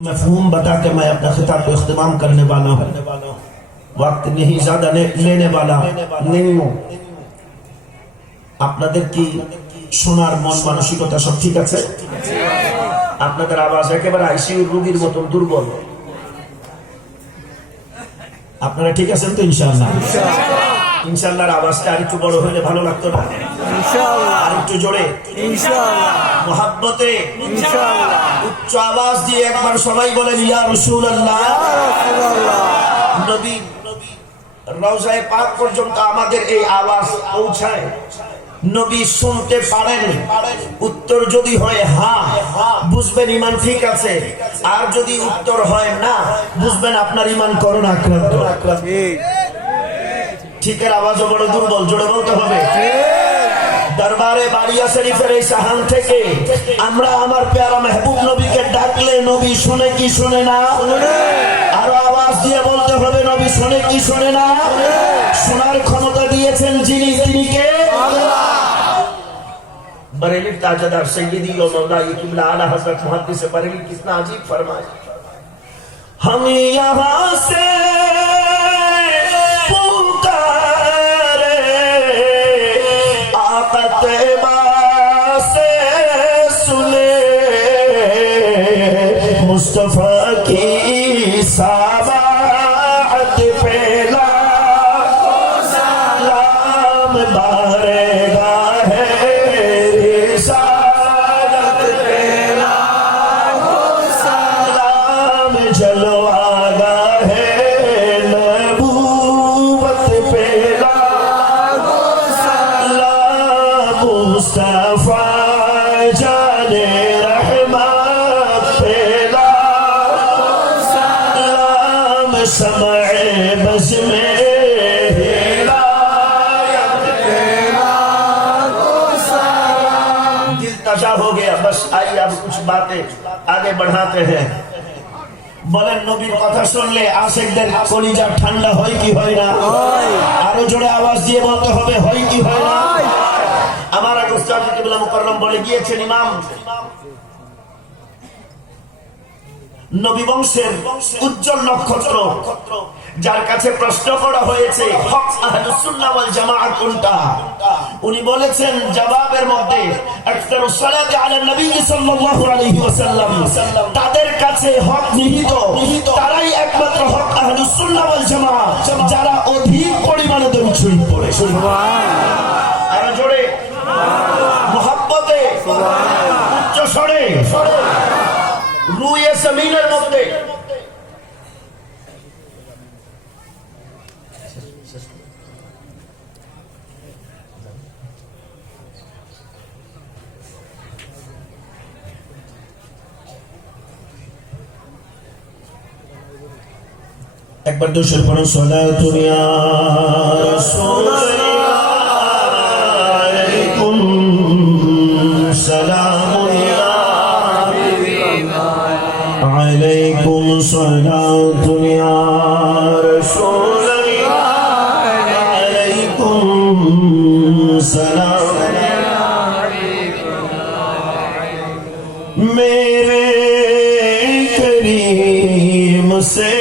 मफहूम बता के मैं अपना खिताब को इख्तिमाम करने वाला हूँ। वक्त नहीं ज्यादा लेने वाला नहीं हूँ। আপনাদের কি শোনার মন মানসিকতা সব ঠিক আছে? আপনাদের আওয়াজ একেবারে আইসিইউ রোগীর মতন দুর্বল। আপনারা ঠিক আছেন তো? ইনশাআল্লাহ ইনশাআল্লাহর আওয়াজটা আরেকটু বড় হলে ভালো লাগতো না? ইনশাআল্লাহ আরেকটু জোরে ইনশাআল্লাহ মোহাব্বতে ইনশাআল্লাহ উচ্চ আওয়াজ দিয়ে একবার সবাই বলেন ইয়া রাসূলুল্লাহ। নবী রওজায়ে পাক পর্যন্ত আমাদের এই আওয়াজ পৌঁছায়, নবী শুনতে পারেন। উত্তর যদি হয় হ্যাঁ, বুঝবেন ইমান ঠিক আছে। আর যদি উত্তর হয় না, বুঝবেন আপনার ইমান করোনা আক্রান্ত। ঠিকের আওয়াজও বড় দুর্বল, জোরে বলতে হবে। দরবারে বাড়িয়া শরীফের এই সাহান থেকে আমরা আমার প্যারা মেহবুব নবীকে ডাকলে নবী শুনে কি শুনে না? আরো আওয়াজ দিয়ে বলতে হবে, নবী শুনে কি শুনে না? শোনার ক্ষমতা দিয়েছেন যিনি, তিনি কে? बरेली ताजदार सैयदी और मौला किबला आला हजरत मुहद्दिस बरेली कितना अजीब फरमाए। हम यहाँ से पुकारे आका तैबा से सुने मुस्तफा की साबात पेला सलाम बारेगा है जलवागा है नबूवत पेला मुस्तफा जाने रहमत पेला समय बस में दिल ताजा हो गया। बस आइए अब कुछ बातें आगे बढ़ाते हैं। বলেন নবীর কথা শুনলে আশিকদের কলিজা ঠান্ডা হয় কি হয় না? আরো জোরে আওয়াজ দিয়ে বলতে হবে, হয় কি হয় না? আমার আগে উস্তাদ কিবলা মুকাররম বলে গিয়েছেন, ইমাম নবী বংশের উজ্জ্বল নক্ষত্র, যার কাছে প্রশ্ন করা হয়েছে হক আহলুস সুন্নাহ ওয়াল জামাআহ কোনটা, উনি বলেছেন জবাবের মধ্যে আকসারুস সালাতি আলা নবী সাল্লাল্লাহু আলাইহি ওয়াসাল্লাম, তাদের কাছে হক নিহিত, তারাই একমাত্র হক আহলুস সুন্নাহ ওয়াল জামাআহ যারা অধিক পরিমাণে দরুদ শরীফ পড়ে। সুবহানাল্লাহ আর জোরে মুহাব্বতে উচ্চ স্বরে রুয়ে জমিনের মধ্যে একবার দুশোর পর সালাতু ইয়া রাসূলুল্লাহ আলাইকুম সালামু ইয়া আলাইকুম সালাতু ইয়া রাসূলুল্লাহ আলাইকুম সালাম मेरे करीम से